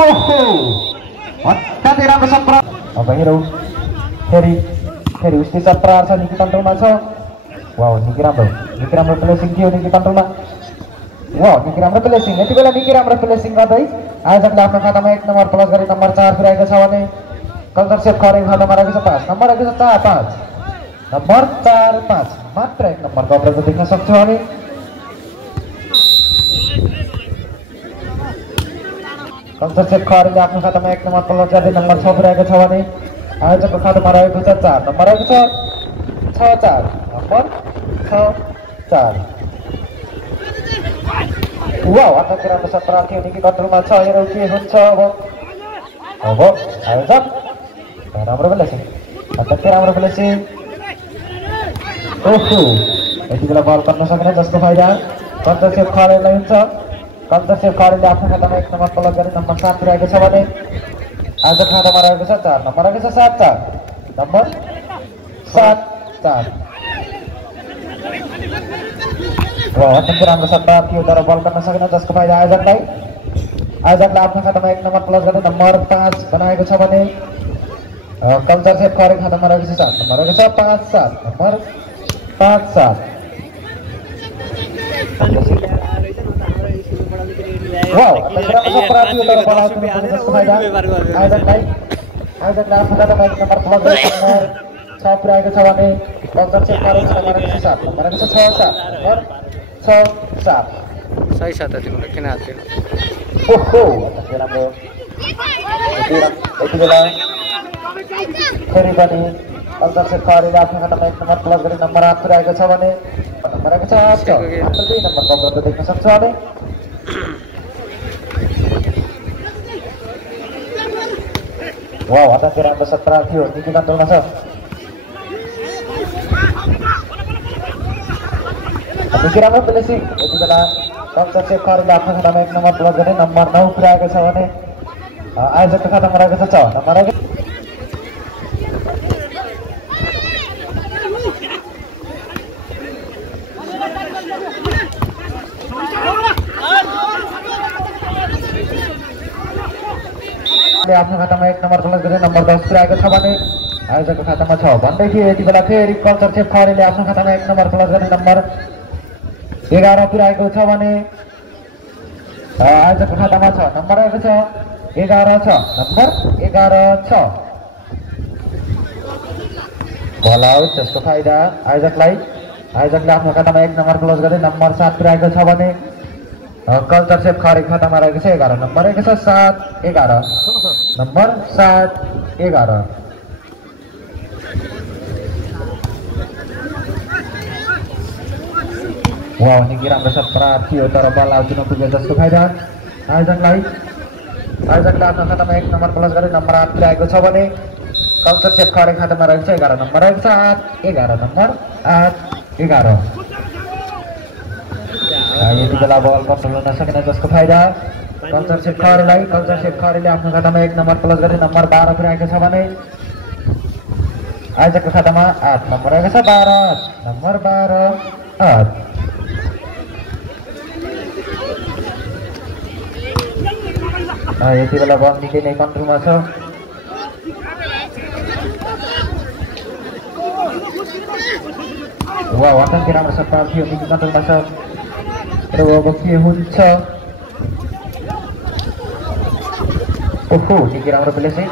ओहो अत्याधिक राम्रो शट प्रहार अब हेरौँ फेरि उसले शट प्रहार छ निकी कन्ट्रोलमा छ वाउ निकी राम्रो प्लेसिङ थियो निकी कन्ट्रोलमा वाउ निकी राम्रो प्लेसिङ यति बेला निकी राम्रो प्लेसिङ गर्दै आयोजकले आफ्नो खातामा 1 नम्बर प्लस गरी नम्बर 4 पुर्याएको छ भने कल्चर सेफ खरेको खातामा रहेको छ 5 नम्बर रहेको छ 4-5 नम्बर 4-5 मात्र 1 नम्बरको अग्रगति देख्न सक्छौँ हामी कल्चर सेफ खरेले आफ्नो खातामा 1 नम्बर प्लस गरी नम्बर 6 पुर्याएको छ भने आयोजकको खातामा रहेको छ 4 नम्बर रहेको छ 6-4 नम्बर 6-4 वाउ अत्याधिक राम्रो शट प्रहार थियो निकी कन्ट्रोलमा छ हेरौँ के हुन्छ अब आयोजक राम्रो प्लेसिङ अत्याधिक राम्रो प्लेसिङ ओहो यति बेला बल गर्न सकेन जसको फाइदा कल्चर सेफ खरेलाई हुन्छ कल्चर सेफ खरेले आफ्नो खातामा 1 नम्बर प्लस गरी नम्बर 7 पुर्याएको छ भने आयोजक खातामा रहेको छ 4 नम्बर रहेको छ 7-4 नम्बर 7-4 अत्यन्तै राम्रो शट प्रहार थियो तर बल गर्न सकेन जसको फाइदा आयोजकले आफ्नो खातामा 1 नम्बर प्लस गरी नम्बर 5 बनाएको छ भने कल्चर सेफ खरेको खातामा रहेको छ 7 नम्बर रहेको छ 5-7 नम्बर 5-7 वाउ अत्यन्तै राम्रो शट प्रहार थियो तर बल आउट हुन सकेन जसको फाइदा आयोजकले आफ्नो खातामा 1 नम्बर प्लस गरी नम्बर 6 पुर्याएको छ भने कल्चर सेफ खरेको खातामा रहेको छ 7 नम्बर रहेको छ 6-7 नम्बर 6-7 सही साथ तिमीले किन हाल्थ्यौ ओहो अत्यन्तै राम्रो यति बेला फेरि पनि कल्चर सेफ खरेले आफ्नो खातामा 1 नम्बर प्लस गरी नम्बर 8 पुर्याएको छ भने नम्बर रहेको छ 8 मात्र 2 नम्बरको अग्रगति देख्न सक्छौँ हामी वाउ अत्यन्तै राम्रो शट प्रहार थियो निकी कन्ट्रोलमा छ निकी राम्रो प्लेसिङ यति बेला कल्चर सेफ खरेले आफ्नो खातामा 1 नम्बर प्लस गरी नम्बर 9 पुर्याएको छ भने आयोजकको खातामा रहेको छ 6 नम्बर रहेको आफ्नो खातामा 1 नम्बर प्लस गरी नम्बर 10 पुर्याएको छ भने आयोजकको खातामा 6 भन्दै थियो यति बेला फेरि कल्चर सेफ खरेले आफ्नो खातामा 1 नम्बर प्लस गरी नम्बर 11 पुर्याएको छ भने आयोजकको खातामा 6 नम्बर रहेको छ 11 छ नम्बर 11 छ बल आउट जसको फाइदा आयोजकले आफ्नो खातामा 1 नम्बर प्लस गरी नम्बर 7 पुर्याएको छ भने कल्चर सेफ खरेको खातामा रहेको छ 11 नम्बर रहेको छ 7-11 नम्बर 7-11 वाउ निकी राम्रो शट प्रहार थियो तर बल आउट हुन पुग्यो जसको फाइदा आयोजकले आफ्नो खातामा 1 नम्बर प्लस गरी नम्बर 8 पुर्याएको छ भने कल्चर सेफ खरेको खातामा रहेको छ 11 नम्बर रहेको छ 8-11 नम्बर 8-11 यति बेला बल कन्ट्रोल हुन सकेन जसको फाइदा कल्चर सेफ खरेले आफ्नो खातामा 1 नम्बर प्लस गरी नम्बर 12 पुर्याएको छ भने आयोजकको खातामा 8 नम्बर रहेको छ 12 नम्बर 12 यति बेला बल निकै नै कन्ट्रोलमा छ वाउ अत्यन्तै राम्रो शट प्रहार थियो निकै कन्ट्रोलमा छ र अब के हुन्छ ओहो निकै राम्रो प्लेसिङ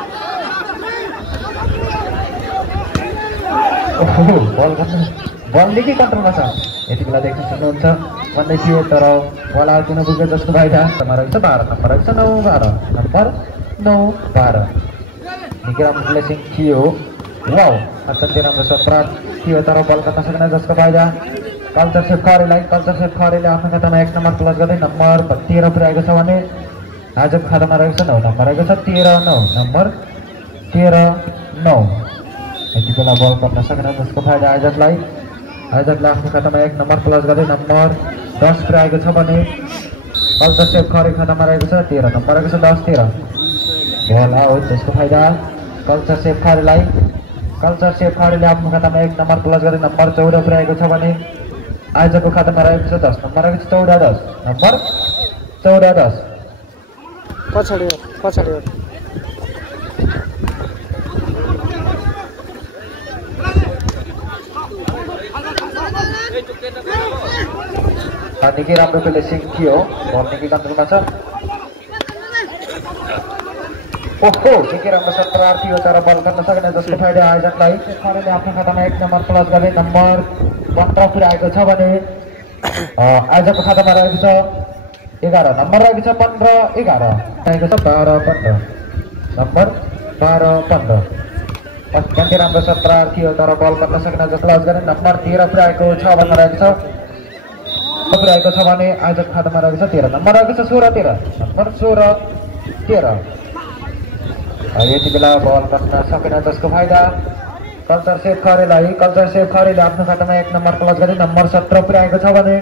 ओहो बल निकै कन्ट्रोलमा छ यति बेला देख्न सक्नुहुन्छ भन्दै थियो तर बल आउट हुन पुग्यो जसको फाइदा रहेको छ 12 नम्बर रहेको छ 9-12 नम्बर 9-12 निकै राम्रो प्लेसिङ थियो वाउ अत्यन्तै राम्रो शट प्रहार थियो तर बल गर्न सकेन जसको फाइदा कल्चर सेफ खरेले आफ्नो खातामा 1 नम्बर प्लस गर्दै नम्बर 13 पुर्याएको छ भने आजको खातामा रहेको छ 9 नम्बर रहेको छ 13-9 नम्बर 13-9 यति बेला बल गर्न सकेन जसको फाइदा आयोजकले आफ्नो खातामा 1 नम्बर प्लस गर्दै नम्बर 10 पुर्याएको छ भने कल्चर सेफ खरेको खातामा रहेको छ 13 नम्बर रहेको छ 10-13 बल आउट जसको फाइदा कल्चर सेफ खरेले आफ्नो खातामा 1 नम्बर प्लस गर्दै नम्बर 14 पुर्याएको छ भने आयोजकको खातामा रहेको छ 10 नम्बर रहेको छ 14-10 नम्बर 14-10 पछाडि पछाडि निकै राम्रो फिनिसिङ थियो बल निकै कन्ट्रोलमा छ ओहो निकै राम्रो सत्र थियो तर बल गर्न सकेन जसको फाइदा आयोजकलाई खरेले आफ्नो खातामा 1 नम्बर प्लस गर्दै नम्बर 15 पुर्याएको छ भने आयोजकको खातामा रहेको छ 11 नम्बर रहेको छ 15 11 रहेको छ 12 15 नम्बर 12 15 अत्यन्तै राम्रो सत्र थियो तर बल गर्न सकेन जसलाई प्लस गर्ने नम्बर 13 पुर्याएको छ भन्ने रहेको छ पुर्याएको छ भने आयोजक खातामा रहेको छ 13 नम्बर रहेको छ 16 13 नम्बर 16 13 यति बेला बल गर्न सकेन जसको फाइदा कल्चर सेफ खरेले आफ्नो खातामा 1 नम्बर प्लस गरी नम्बर 17 पुर्याएको छ भने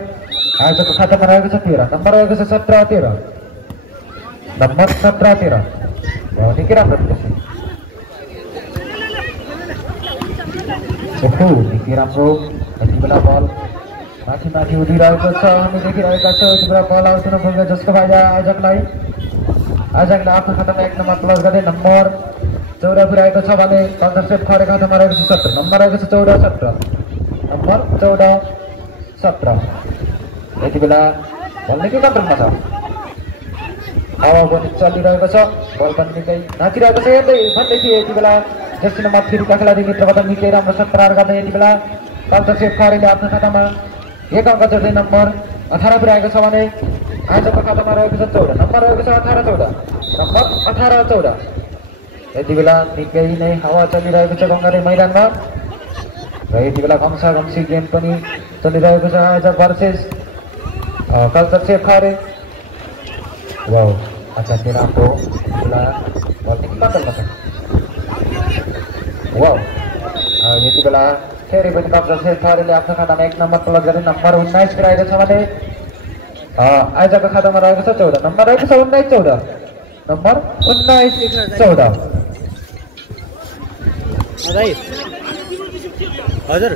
आयोजकको खातामा रहेको छ 13 नम्बर रहेको छ 17 13 नम्बर 17 13 निकै राम्रो निकै राम्रो यति बेला बल माथि माथि उडिरहेको छ हामी देखिरहेका छौँ यति बेला बल आउँछ नपुग्यो जसको फाइदा आयोजकलाई आफ्नो खातामा 1 नम्बर प्लस गर्दै नम्बर 14 पुर्याएको छ भने कल्चर सेफ खरे खातामा रहेको छ 17 नम्बर रहेको छ 14 17 नम्बर 14 17 यति बेला बल निकै कन्ट्रोलमा छ हावा पनि चलिरहेको छ बल पनि निकै नाचिरहेको छ भन्दै थिए यति बेला जर्सी नम्बर 3 का खेलाडी मित्रबाट निकै राम्रो सत्र गर्दै यति बेला कल्चर सेफ खरेले आफ्नो खातामा 1 अङ्क जोड्दै नम्बर 18 पुर्याएको छ भने आयोजकको खातामा रहेको छ 14 नम्बर रहेको छ 18 14 नम्बर 18 14 यति बेला निकै नै हावा चलिरहेको छ गङ्गारे मैदानमा र यति बेला घम्सी गेम पनि चलिरहेको छ आयोजक भर्सेस कल्चर सेफ खरे वाउ अत्यन्तै राम्रो बेला बल निकै कन्ट्रोलमा छ वाउ यति बेला फेरि पनि कल्चर सेफ खरेले आफ्नो खातामा 1 नम्बर प्लस गरी नम्बर 19 पुर्याएको छ भने आयोजकको खातामा रहेको छ 14 नम्बर रहेको छ 19 14 नम्बर 19 14 हजुर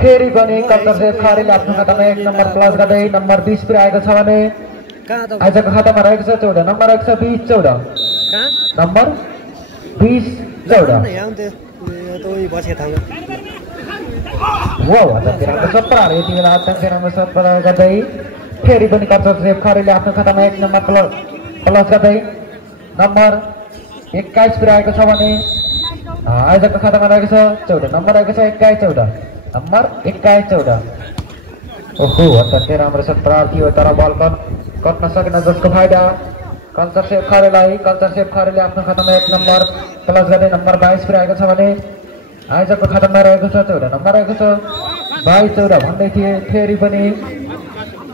फेरि पनि कल्चर सेफ खरेले आफ्नो खातामा 1 नम्बर प्लस गर्दै नम्बर 20 पुर्याएको छ भने आयोजकको खातामा रहेको छ 14 नम्बर रहेको छ 20 14 नम्बर 20 14 वाउ अत्यन्तै राम्रो सत्र यति बेला अत्यन्तै राम्रो सत्र गर्दै फेरि पनि कल्चर सेफ खरेले आफ्नो खातामा 1 नम्बर प्लस गर्दै नम्बर 21 पुर्याएको छ भने आयोजकको खातामा रहेको छ 14 नम्बर रहेको छ 21 14 नम्बर 21 14 ओहो अत्यन्तै राम्रो सत्र थियो तर बल कट्न सकेन जसको फाइदा कल्चर सेफ खरेले आफ्नो खातामा 1 नम्बर प्लस गर्दै नम्बर 22 पुर्याएको छ भने आयोजकको खातामा रहेको छ 14 नम्बर रहेको छ 22 14 भन्दै थिए फेरि पनि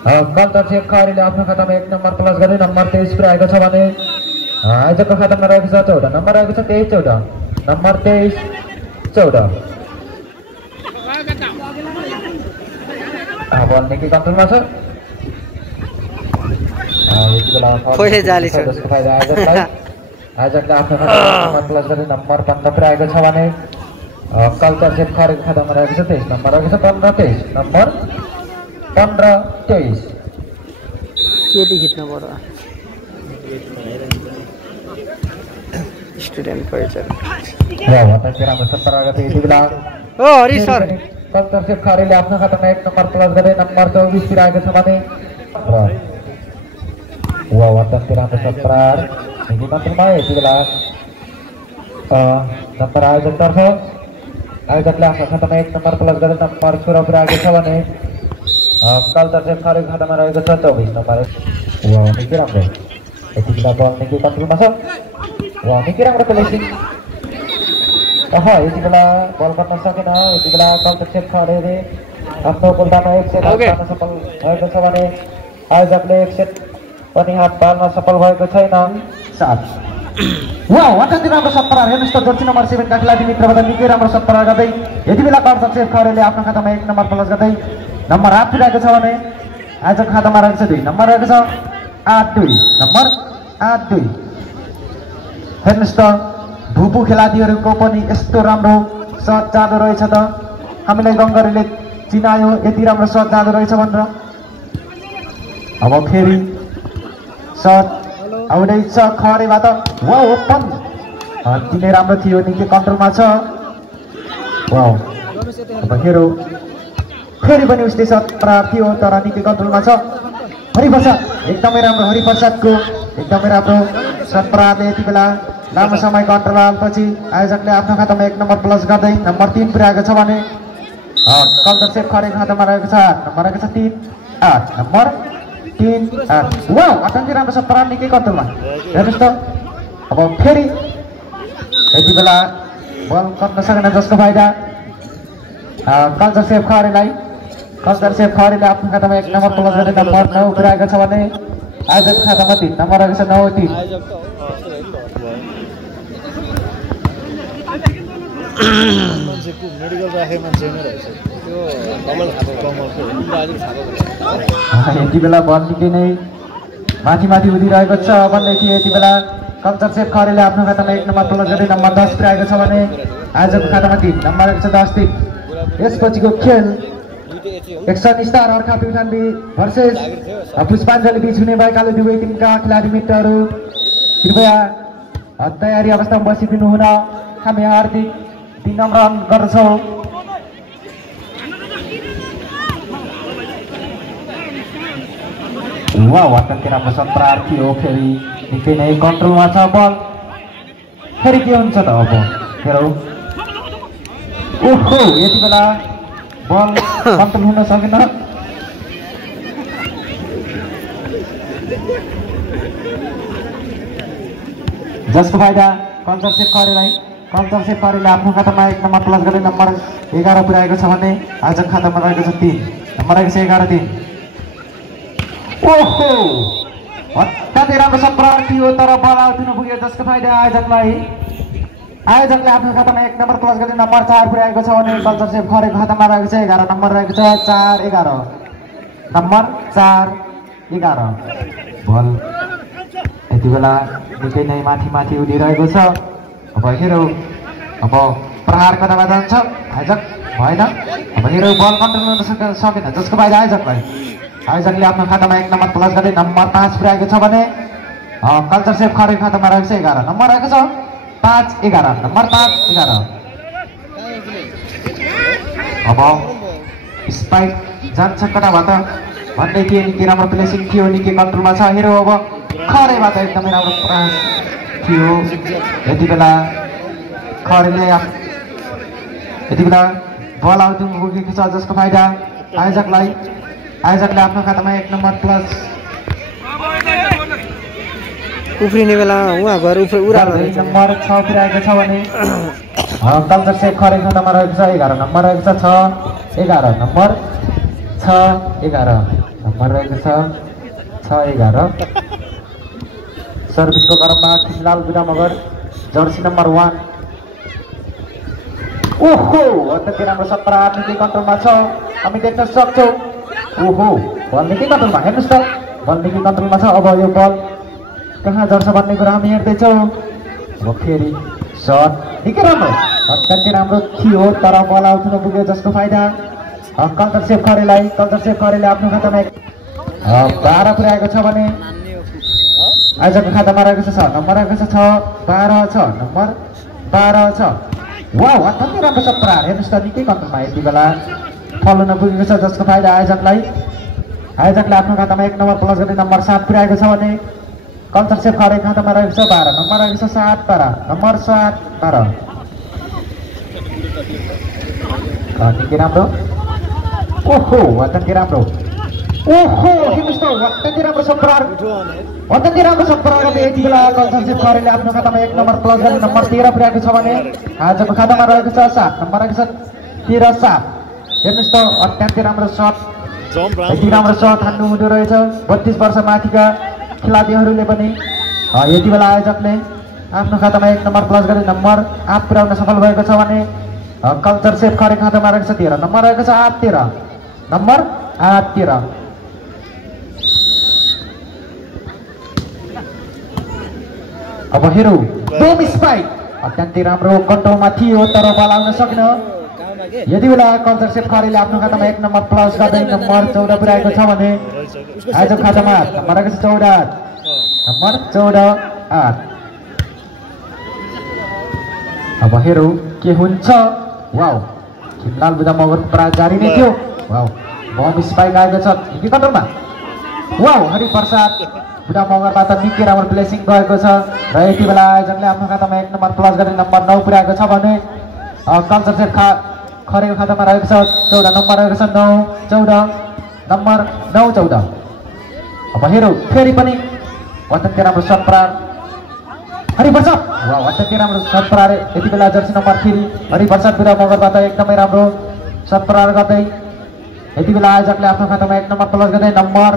कल्चर सेफ खरेले आफ्नो खातामा 1 नम्बर प्लस गर्दै नम्बर 23 पुर्याएको छ भने आयोजकको खातामा रहेको छ 14 नम्बर रहेको छ 23 14 नम्बर 23 14 बल निकै कन्ट्रोलमा छ यति बेला जसको फाइदा आयोजकले आफ्नो खातामा प्लस गर्दै नम्बर 15 पुर्याएको छ भने कल्चर सेफ खरेको खातामा रहेको छ 23 नम्बर रहेको छ 15 23 नम्बर 15 23 केटी खिच्नु पर्यो स्टुडेन्ट परिचय राम्रो सत्र गते यति बेला हरि सर कल्चर सेफ खरेले आफ्नो खातामा 1 नम्बर प्लस गर्दै नम्बर 24 पुर्याएको छ भने वाउ अत्यन्तै राम्रो सत्र यति कन्ट्रोलमा यति बेला नम्बर आयोजकतर्फ आयोजकले आफ्नो खातामा 1 नम्बर प्लस गर्दै नम्बर 16 पुर्याएको छ भने कल्चर सेफ खरेको खातामा रहेको छ 24 नम्बर वाउ निकै राम्रो यति बेला बल निकै कन्ट्रोलमा छ वाउ निकै राम्रो फिनिसिङ यति बेला बल गर्न सकेन यति बेला कल्चर सेफ खरेले आफ्नो गोलदामा 1 सेट हाल्न सफल भएको छ भने आयोजकले 1 सेट पनि हात पार्न सफल भएको छैन 7 वाउ अत्यन्तै राम्रो सत्र हेर्नुहोस् त जर्सी नम्बर 7 का खेलाडी मित्रबाट निकै राम्रो सत्र गर्दै यति बेला कल्चर सेफ खरेले आफ्नो खातामा 1 नम्बर प्लस गर्दै नम्बर 8 पुर्याएको छ भने आयोजकको खातामा रहेको छ 2 नम्बर रहेको छ 8 2 नम्बर 8 2 हेर्नुहोस् त भुपु खेलाडीहरूको पनि यस्तो राम्रो सट जाँदो रहेछ त हामीलाई गङ्गरीले चिनायो यति राम्रो सट जाँदो रहेछ भनेर अब फेरि सट आउँदैछ खरेबाट वाउ ओपन दिने राम्रो थियो निकै कन्ट्रोलमा छ वाउ अब हेरो फेरि पनि उस्तै सट प्रहार थियो तर निकै कन्ट्रोलमा छ हरिप्रसाद एकदमै राम्रो हरिप्रसादको एकदमै राम्रो सट प्रहारले यति बेला लामो समयको अन्तरालपछि आयोजकले आफ्नो खातामा 1 नम्बर प्लस गर्दै नम्बर 3 पुर्याएको छ भने कल्चर सेफ खरेको खातामा रहेको छ नम्बर रहेको छ 3 8 नम्बर 3 8 वाउ अत्यन्तै राम्रो सट प्रहार निकै कन्ट्रोलमा हेर्नुहोस् त अब फेरि यति बेला बल कट्न सकेन जसको फाइदा कल्चर सेफ खरेलाई कल्चर सेफ खरेले आफ्नो खातामा 1 नम्बर प्लस गर्दै नम्बर 9 पुर्याएको छ भने आयोजकको खातामा 3 नम्बर रहेको छ 9 3 मान्छेको मेडिकल राखे मान्छे नै रहेछ त्यो कमलको यति बेला बल निकै नै माथि उदिरहेको छ भन्दै थिए यति बेला कल्चर सेफ खरेले आफ्नो खातामा 1 नम्बर प्लस गर्दै नम्बर 10 पुर्याएको छ भने आयोजकको खातामा 3 नम्बर रहेको छ 10 3 यसपछिको खेल एक्सन स्टार अर्का प्युठानबी भर्सेस पुष्पाञ्जली बीच हुने भएकाले दुवै टिमका खेलाडी मित्रहरू कृपया तयारी अवस्थामा बसिदिनु हुन हामी हार्दिक विनम्र गर्दछौँ वाउ अत्यन्तै राम्रो सट प्रहार थियो फेरि निकै नै कन्ट्रोलमा छ बल फेरि के हुन्छ त अब हेरौ ओहो यति बेला बल कन्ट्रोल हुन सकेन जसको फाइदा कल्चर सेफ खरेले आफ्नो खातामा 1 नम्बर प्लस गर्दै नम्बर 11 पुर्याएको छ भने आयोजक खातामा रहेको छ 3 नम्बर रहेको छ 11 3 ओहो अत्यन्तै राम्रो सट प्रहार थियो तर बल आउट हुन पुग्यो जसको फाइदा आयोजकले आफ्नो खातामा 1 नम्बर प्लस गर्दै नम्बर 4 पुर्याएको छ भने कल्चर सेफ खरेको खातामा रहेको छ 11 नम्बर रहेको छ 4 11 नम्बर 4 11 बल यति बेला निकै नै माथि उडिरहेको छ अब हेरौ अब प्रहार कतामा जान्छ आयोजक भएन अब हेरौ बल कन्ट्रोल गर्न सकेन जसको फाइदा आयोजकले आफ्नो खातामा 1 नम्बर प्लस गर्दै नम्बर 5 पुर्याएको छ भने कल्चर सेफ खरेको खातामा रहेको छ 11 नम्बर रहेको छ 5 11 नम्बर 5 11 अब स्पाइक जान्छ कताबाट भन्दै थिए निकै राम्रो प्लेसिङ थियो निकै कन्ट्रोलमा छ हेरौ अब खरेबाट एकदमै राम्रो प्रहार थियो यति बेला खरेले यति बेला बल आउट हुन पुगेको छ जसको फाइदा आयोजकले आफ्नो खातामा 1 नम्बर प्लस उफ्रिने बेला उहाँ घर नम्बर 6 पुर्याएको छ भने कल्चर सेफ खरेको खातामा रहेको छ 11 नम्बर रहेको छ 6 11 नम्बर 6 11 नम्बर रहेको छ 6 11 सर्भिसको क्रममा खिमलाल विरामगर जर्सी नम्बर 1 ओहो अत्यन्तै राम्रो सट प्रहार निकै कन्ट्रोलमा छ हामी देख्न सक्छौँ ओहो बल निकै कन्ट्रोलमा हेर्नुहोस् त बल निकै कन्ट्रोलमा छ अब यो बल कहाँ झर्छ भन्ने कुरा हामी हेर्दैछौँ अब फेरि सट निकै राम्रो अत्यन्तै राम्रो थियो तर बल आउट हुन पुग्यो जसको फाइदा कल्चर सेफ खरेले आफ्नो खातामा 12 पुर्याएको छ भने आयोजकको खातामा रहेको छ 6 नम्बर रहेको छ 6 12 6 नम्बर 12 6 वाउ अत्यन्तै राम्रो सट प्रहार हेर्नुहोस् त निकै कन्ट्रोलमा यति बेला फल हुन पुगेको छ जसको फाइदा आयोजकले आफ्नो खातामा 1 नम्बर प्लस गर्दै नम्बर 7 पुर्याएको छ भने कल्चर सेफ खरेको खातामा रहेको छ 12 नम्बर रहेको छ 7 12 नम्बर 7 12 निकै राम्रो ओहो अत्यन्तै राम्रो ओहो हेर्नुहोस् त अत्यन्तै राम्रो सट प्रहार यति बेला कल्चर सेफ खरेले आफ्नो खातामा 1 नम्बर प्लस गर्दै नम्बर 13 पुर्याएको छ भने आजको खातामा रहेको छ 7 नम्बर रहेको छ 13 7 हेर्नुहोस् त अत्यन्तै राम्रो सट यति राम्रो सट हान्नु हुँदो रहेछ 32 वर्ष माथिका खेलाडीहरूले पनि यति बेला आयोजकले आफ्नो खातामा 1 नम्बर प्लस गर्दै नम्बर 8 पुर्याउन सफल भएको छ भने कल्चर सेफ खरेको खातामा रहेको छ 13 नम्बर रहेको छ 8 13 नम्बर 8 13 अब हेरौ बेम स्पाइक अत्यन्तै राम्रो कन्ट्रोलमा थियो तर बल आउन सकेन यति बेला कल्चर सेफ खरेले आफ्नो खातामा 1 नम्बर प्लस गर्दै नम्बर 14 पुर्याएको छ भने आयोजक खातामा नम्बर रहेको छ 14 नम्बर 14-8। अब हेरौँ के हुन्छ। वाउ, खिमलाल बुढा मगरको प्रयास जारी नै थियो। वाउ, बम स्पाइक आएको छ विकेटरमा। वाउ, हरिप्रसाद बुढा मगरबाट निकै राम्रो प्लेसिङ गएको छ र यति बेला आयोजकले आफ्नो खातामा 1 नम्बर प्लस गरी नम्बर 9 पुर्याएको छ भने कल्चर सेफ खरेको खातामा रहेको छ 14 नम्बर रहेको छ 9-14 नम्बर 9-14। अब हेरौँ फेरि पनि अत्यन्तै राम्रो शट प्रहार हरिप्रसाद। वाउ, अत्यन्तै राम्रो शट प्रहार यति बेला जर्सी नम्बर 3 हरिप्रसाद बुढा मगरबाट एकदमै राम्रो शट प्रहार गर्दै यति बेला आयोजकले आफ्नो खातामा 1 नम्बर प्लस गर्दै नम्बर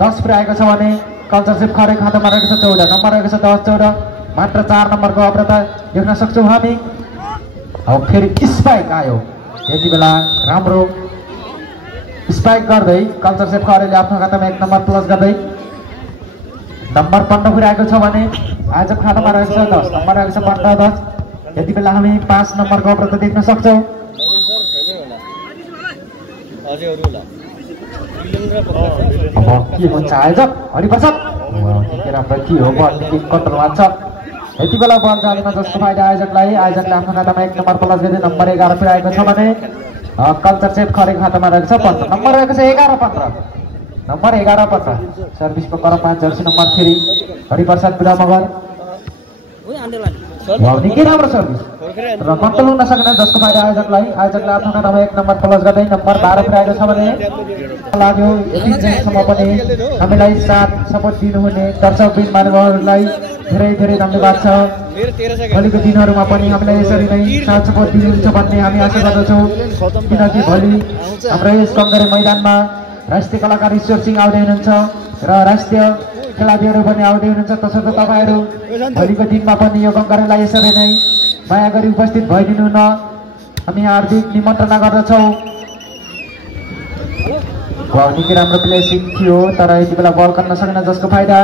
10 पुर्याएको छ भने कल्चर सेफ खरेको खातामा रहेको छ 14 नम्बर रहेको छ 10-14 मात्र 4 नम्बरको अग्रता देख्न सक्छौँ हामी। अब फेरि स्पाइक आयो यति बेला राम्रो स्पाइक गर्दै कल्चर सेफ खरेले आफ्नो खातामा 1 नम्बर प्लस गर्दै नम्बर 15 पुर्याएको छ भने आयोजक खातामा रहेको छ 10 नम्बर रहेको छ 15-10। यति बेला हामी 5 नम्बरको अग्रता देख्न सक्छौँ। अब के हुन्छ आयोजक हरिप्रसाद। निकै राम्रो के हो बल निकै कन्ट्रोलमा छ यति बेला बल जालीमा जसको फाइदा आयोजकलाई। आयोजकले आफ्नो खातामा 1 नम्बर प्लस गर्दै नम्बर 11 पुर्याएको छ भने कल्चर सेफ खरेको खातामा रहेको छ 15 नम्बर रहेको छ 11-15 नम्बर 11-15 सर्भिसको क्रममा जर्सी नम्बर 3 हरिप्रसाद बुढा मगर। निकै राम्रो सर्भिस र कन्ट्रोल हुन सक्ने जसको फाइदा आयोजकलाई। आयोजकले आफ्नो खातामा 1 नम्बर प्लस गर्दै नम्बर 12 पुर्याएको छ भने लाग्यो यति दिनसम्म पनि हामीलाई साथ सपोर्ट दिनुहुने दर्शकबिन महानुभावहरूलाई धेरै धेरै धन्यवाद छ। भोलिको दिनहरूमा पनि हामीलाई यसरी नै साथ सपोर्ट दिनुहुन्छ भन्ने हामी आशा गर्दछौँ किनकि भोलि हाम्रो यस कङ्गरे मैदानमा राष्ट्रिय कलाकार ईश्वर सिंह आउँदै हुनुहुन्छ र राष्ट्रिय खेलाडीहरू पनि आउँदै हुनुहुन्छ। तसर्थ तपाईँहरू भोलिको दिनमा पनि यो कङ्गरेलाई यसरी नै माया गरी उपस्थित भइदिनु न हामी हार्दिक निमन्त्रणा गर्दछौँ। निकै राम्रो प्लेसिङ थियो तर यति बेला बल गर्न सक्न जसको फाइदा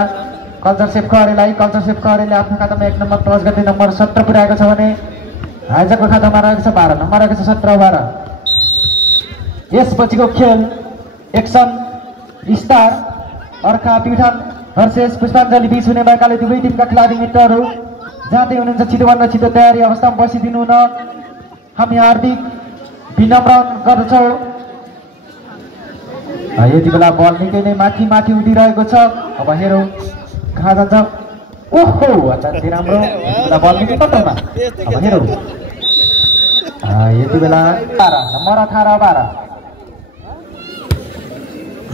कल्चर सेफ खरेलाई। कल्चर सेफ खरेले आफ्नो खातामा 1 नम्बर प्लस गर्दै नम्बर 17 पुर्याएको छ भने आयोजकको खातामा रहेको छ 12 नम्बर रहेको छ 17-12। यसपछिको खेल एक्सन स्टार अर्का प्युठान भर्सेस पुष्पाञ्जली बीच हुने भएकाले दुवै टिमका खेलाडी मित्रहरू जाँदै हुनुहुन्छ छिटोभन्दा छिटो तयारी अवस्थामा बसिदिनु न हामी हार्दिक विनम्र गर्दछौँ। यति बेला बल निकै नै माथि माथि उठिरहेको छ। अब हेरौँ कहाँ जान्छ। ओहो, अत्यन्तै राम्रो यति बेला बल निकै कन्ट्रोलमा। अब हेरौँ यति बेला 12 नम्बर 18-12।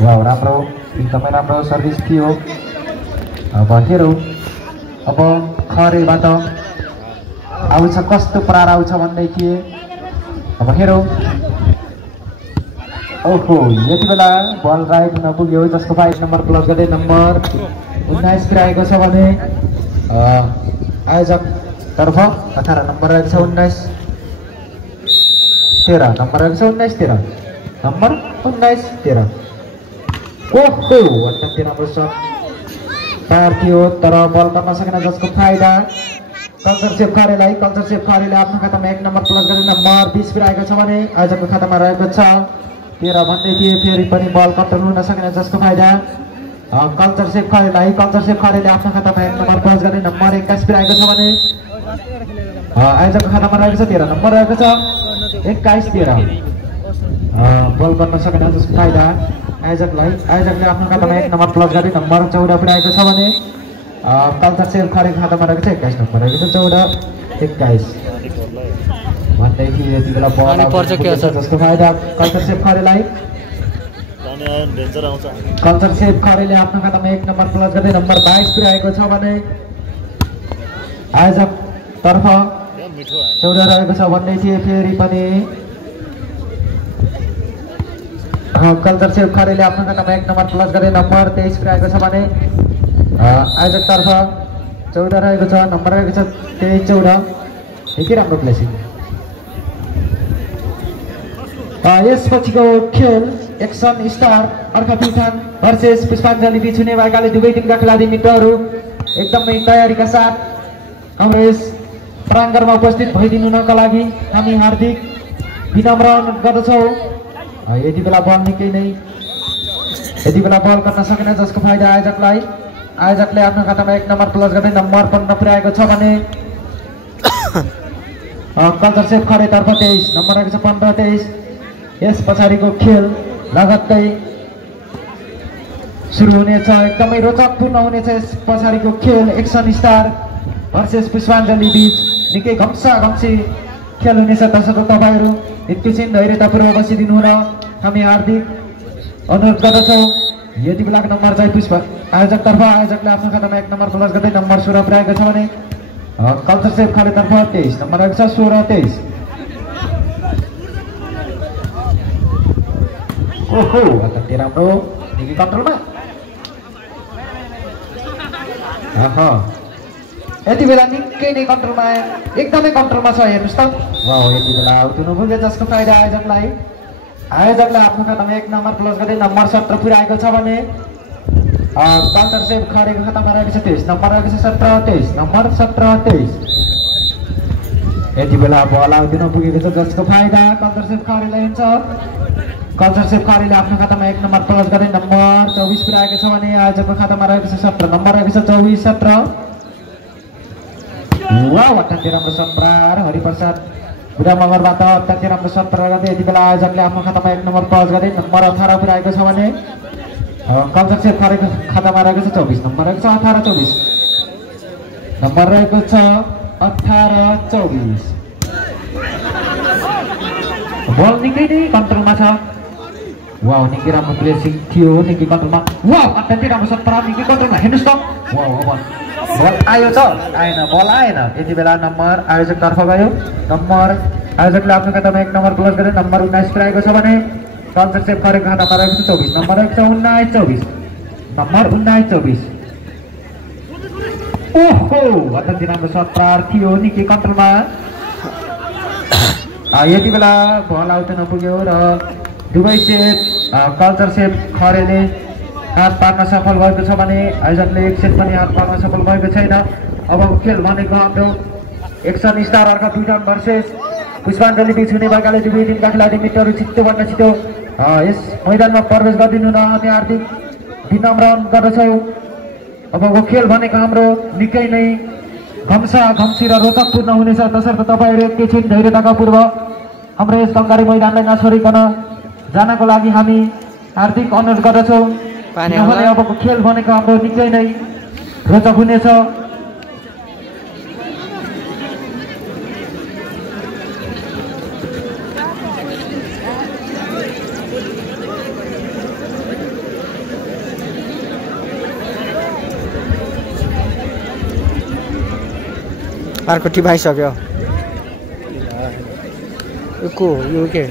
वाउ, राम्रो एकदमै राम्रो सर्भिस थियो। अब हेरौँ अब खरेबाट आउँछ कस्तो प्रहार आउँछ भन्दै थिए। अब हेरौँ ओहो, यति बेला बल राइट नपुग्यो जसको 5 नम्बर प्लस गर्दै नम्बर 19 पुर्याएको छ भने आयोजक तर्फ 18 नम्बर रहेको छ 19 13 नम्बर रहेको छ 19 13 नम्बर 19 13। ओहो, अत्यन्तै राम्रो सट पार थियो तर बल गर्न सकेन जसको फाइदा कल्चर सेफ खरेलाई। कल्चर सेफ खरेले आफ्नो खातामा 1 नम्बर प्लस गर्दै नम्बर 20 पुर्याएको छ भने आयोजकको खातामा रहेको छ 13 भन्दै थिए। फेरि पनि बल कन्ट्रोल हुन सकेन जसको फाइदा कल्चर सेफ खरेलाई। कल्चर सेफ खरेले आफ्नो खातामा 1 नम्बर प्लस गर्दै नम्बर 21 पुर्याएको छ भने आयोजकको खातामा रहेको छ 13 नम्बर रहेको छ 21-13। बल गर्न सकेन जसको फाइदा आयोजकलाई। आयोजकले आफ्नो खातामा 1 नम्बर प्लस गर्दै नम्बर 14 पुर्याएको छ भने कल्चर सेफ खरेको खातामा रहेको छ 21 नम्बर रहेको छ 14-21 भन्दै थिए। यति बेला बल जसको फाइदा कल्चर सेफ खरेलाई। कल्चर सेफ खरेले आफ्नो खातामा 1 नम्बर प्लस गर्दै नम्बर 22 पुर्याएको छ भने आयोजक तर्फ 14 रहेको छ भन्दै थिए। फेरि पनि कल्चर सेफ खरेले आफ्नो खातामा 1 नम्बर प्लस गर्दै नम्बर 23 पुर्याएको छ भने आयोजक तर्फ 14 रहेको छ नम्बर रहेको छ 23-14। निकै राम्रो प्लेसिङ। यसपछिको खेल एक्सन स्टार अर्का प्युठान भर्सेस पुष्पाञ्जली बीच हुने भएकाले दुवै टिमका खेलाडी मित्रहरू एकदमै तयारीका साथ हाम्रो यस प्राङ्गणमा उपस्थित भइदिनुका लागि हामी हार्दिक विनम्र गर्दछौँ। यति बेला बल निकै नै यति बेला बल गर्न सकेन जसको फाइदा आयोजकलाई। आयोजकले आफ्नो खातामा 1 नम्बर प्लस गर्दै नम्बर 15 पुर्याएको छ भने कल्चर सेफ खरेतर्फ 23 नम्बर आएको छ 15-23। यस पछाडिको खेल लगत्तै सुरु हुनेछ। एकदमै रोचकपूर्ण हुनेछ यस पछाडिको खेल। एक्सन स्टार भर्सेस पुष्पाञ्जली बीच निकै घम्सी खेल हुनेछ। तसर्थ तपाईँहरू एकैछिन धैर्यतापूर्वक बसिदिनु र हामी हार्दिक अनुरोध गर्दछौँ। यति बेलाको नम्बर चाहिँ पुष्प आयोजकतर्फ आयोजकले आफ्नो खातामा 1 नम्बर प्लस गर्दै नम्बर 16 पुर्याएको छ भने कल्चर सेफ खरेतर्फ 23 नम्बर आएको छ 16-23। ओहो अत्यन्तै राम्रो निकै कन्ट्रोलमा। यति बेला निकै नै कन्ट्रोलमा एकदमै कन्ट्रोलमा छ। हेर्नुहोस् त वाह यति बेला आउट हुनु पुग्यो जसको फाइदा आयोजकलाई। आयोजकले आफ्नो खातामा 1 नम्बर प्लस गर्दै नम्बर 17 पुर्याएको छ भने कल्चर सेफ खरेको खातामा रहेको छ 23 नम्बर रहेको छ 17-23 नम्बर 17-23। यति बेला बल आउट हुनु पुगेको छ जसको फाइदा कल्चर सेफ खरेलाई हुन्छ। कल्चर सेफ खरेले आफ्नो खातामा 1 नम्बर प्लस गर्दै नम्बर 24 पुर्याएको छ भने आयोजकको खातामा रहेको छ 17 नम्बर रहेको छ 24-17। वाह अत्यन्तै राम्रो शट प्रहार हरिप्रसाद बुढा मगरबाट अत्यन्तै राम्रो शट प्रहार गर्दै यति बेला आयोजकले आफ्नो खातामा 1 नम्बर प्लस गर्दै नम्बर 18 पुर्याएको छ भने कल्चर सेफ खरेको खातामा रहेको छ 24 नम्बर रहेको छ 18-24 नम्बर रहेको छ 18-24। बल निकै नै कन्ट्रोलमा छ। वाह निकै राम्रो प्रेसिङ थियो निकै कन्ट्रोलमा। वाह अत्यन्तै राम्रो शट प्रहार निकै कन्ट्रोलमा। हेर्नुहोस् त वाह बल आयो त आएन बल आएन। यति बेला नम्बर आयोजकतर्फ गयो। नम्बर आयोजकले आफ्नो खातामा 1 नम्बर प्लस गरेर नम्बर 19 पुर्याएको छ भने कल्चर सेफ खरेको खातामा रहेको छ 24 नम्बर रहेको छ 19-24 नम्बर 19-24। ओहो अत्यन्तै राम्रो शट प्रहार थियो निकै कन्ट्रोलमा। यति बेला बल आउट नपुग्यो र दुवै सेट कल्चर सेफ खरेले हात पार्न सफल भएको छ भने आयोजकले एक सेट पनि हात पार्न सफल भएको छैन। अब खेल भनेको हाम्रो एक्सन स्टार अर्का दुईटा भर्सेस पुष्पाञ्जली बीच हुने भएकाले दुवै टिमका खेलाडी मित्रहरू छिटोभन्दा छिटो यस मैदानमा प्रवेश गरिदिनु र हामी हार्दिक विनम्र अनुरोध गर्दछौँ। अबको खेल भनेको हाम्रो निकै नै घम्सी र रोचकपूर्ण हुनेछ। तसर्थ तपाईँहरू एकैछिन धैर्यताका पूर्व हाम्रो यस टङ्कारी मैदानलाई नछोडिकन जानको लागि हामी हार्दिक अनुरोध गर्दछौँ। किनभने अबको खेल भनेको हाम्रो निकै नै रोचक हुनेछ। अर्को टिम आइसक्यो। यो के